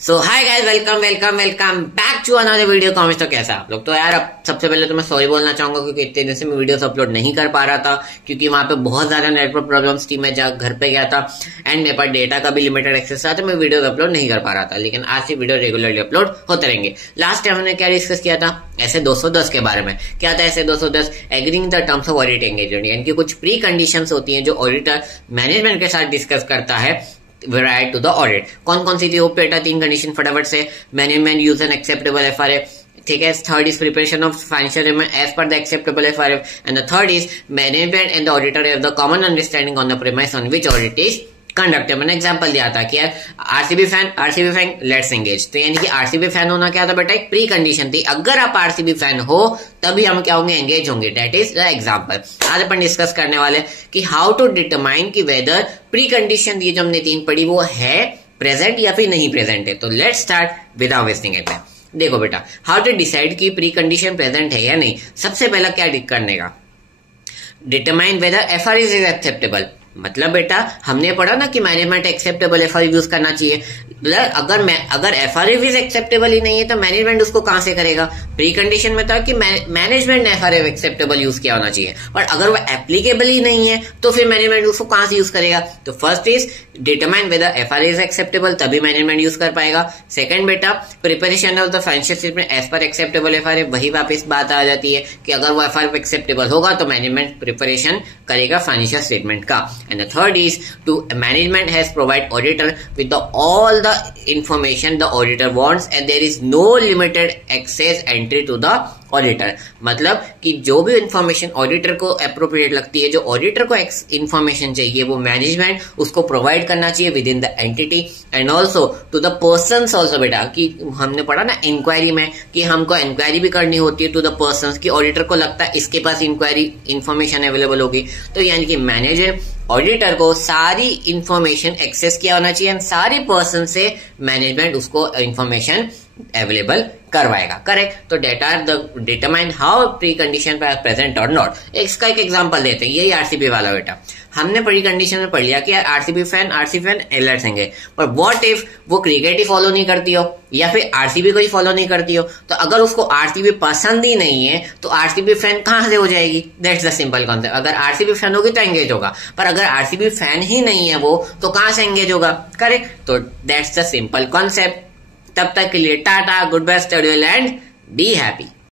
So hi guys, welcome welcome welcome back to another video. Comments तो कैसा आप लोग। तो यार अब सबसे पहले तो मैं सॉरी बोलना चाहूंगा क्योंकि इतने दिन से मैं वीडियोस अपलोड नहीं कर पा रहा था क्योंकि वहां पे बहुत ज्यादा नेटवर्क प्रॉब्लम्स थी। मैं जहाँ घर पे गया था एंड मेरे पास डेटा का भी लिमिटेड एक्सेस था, तो मैं वीडियोस अपलोड नहीं कर पा रहा था। लेकिन आज से वीडियो रेगुलरली अपलोड होते रहेंगे। लास्ट टाइम हमने क्या डिस्कस किया था, ऐसे 210 के बारे में। क्या था ऐसे 210? Agreeing the terms of audit engagement, यानी कि कुछ प्री कंडीशंस होती हैं जो ऑडिटर मैनेजमेंट के साथ डिस्कस करता है टू द ऑडिट। कौन कौन सी थी वो बेटा? 3 कंडीशन फटाफट से। Management use an acceptable FRA, ठीक है। Third is preparation of financial as per the acceptable FRA, and the third is management and the auditor have the common understanding on the premise on which audit is conducted. मैंने example दिया था कि यार RCB fan let's engage. तो यानी कि RCB fan होना क्या था बेटा? एक प्री कंडीशन थी। अगर आप आरसीबी फैन हो तभी हम क्या होंगे? एंगेज होंगे। That is the example. आज अपन डिस्कस करने वाले कि हाउ टू डिटरमाइन कि वेदर प्री कंडीशन ये जो हमने 3 पढ़ी वो है प्रेजेंट या फिर नहीं प्रेजेंट है। तो let's start without wasting any time. देखो बेटा, हाउ टू डिसाइड कि प्री कंडीशन प्रेजेंट है या नहीं। सबसे पहला क्या करने का? Determine whether FRA is acceptable. मतलब बेटा हमने पढ़ा ना कि मैनेजमेंट एक्सेप्टेबल एफआरए यूज करना चाहिए। अगर एफआरए इज एक्सेप्टेबल ही नहीं है तो मैनेजमेंट उसको कहां से करेगा? प्री कंडीशन में था कि मैनेजमेंट ने एफआरए एक्सेप्टेबल यूज किया होना चाहिए, पर अगर वो एप्लीकेबल ही नहीं है तो फिर मैनेजमेंट उसको कहां से यूज करेगा? तो first is determine whether FRA is acceptable, तभी मैनेजमेंट यूज कर पाएगा। सेकंड बेटा preparation of the financial statement as per acceptable FRA. वही वापस बात आ जाती है कि अगर वो एफआरए एक्सेप्टेबल होगा तो मैनेजमेंट प्रिपरेशन करेगा फाइनेंशियल स्टेटमेंट का। And the third is to management has provide auditor with all the information the auditor wants and there is no limited access entry to the auditor. मतलब कि जो भी information auditor को appropriate लगती है, जो auditor को इंफॉर्मेशन चाहिए वो मैनेजमेंट उसको प्रोवाइड करना चाहिए within the entity and also to the persons also. बेटा कि हमने पढ़ा ना इंक्वायरी में कि हमको इंक्वायरी भी करनी होती है टू द पर्सन्स की ऑडिटर को लगता है इसके पास इंक्वायरी इंफॉर्मेशन अवेलेबल होगी। तो यानी कि मैनेजर ऑडिटर को सारी इंफॉर्मेशन एक्सेस किया होना चाहिए एंड सारी पर्सन से मैनेजमेंट उसको इंफॉर्मेशन अवेलेबल करवाएगा। करेक्ट। तो data determine how pre condition present और नॉट। इसका एक एग्जांपल देते हैं, यही आरसीबी वाला बेटा। हमने प्री कंडीशन में पढ़ लिया कि यार आरसीबी फैन अलर्ट होंगे, पर व्हाट इफ वो क्रिकेट ही फॉलो नहीं करती हो या फिर आरसीबी को ही फॉलो नहीं करती हो? तो अगर उसको आरसीबी पसंद ही नहीं है तो आरसीबी फैन कहां से हो जाएगी? That's the simple concept. अगर आरसीबी फैन होगी तो एंगेज होगा, पर अगर आरसीबी फैन ही नहीं है वो तो कहां से एंगेज होगा? करेक्ट। तो दैट्स द सिंपल कॉन्सेप्ट। तब तक के लिए tata, good bye, study well and be happy.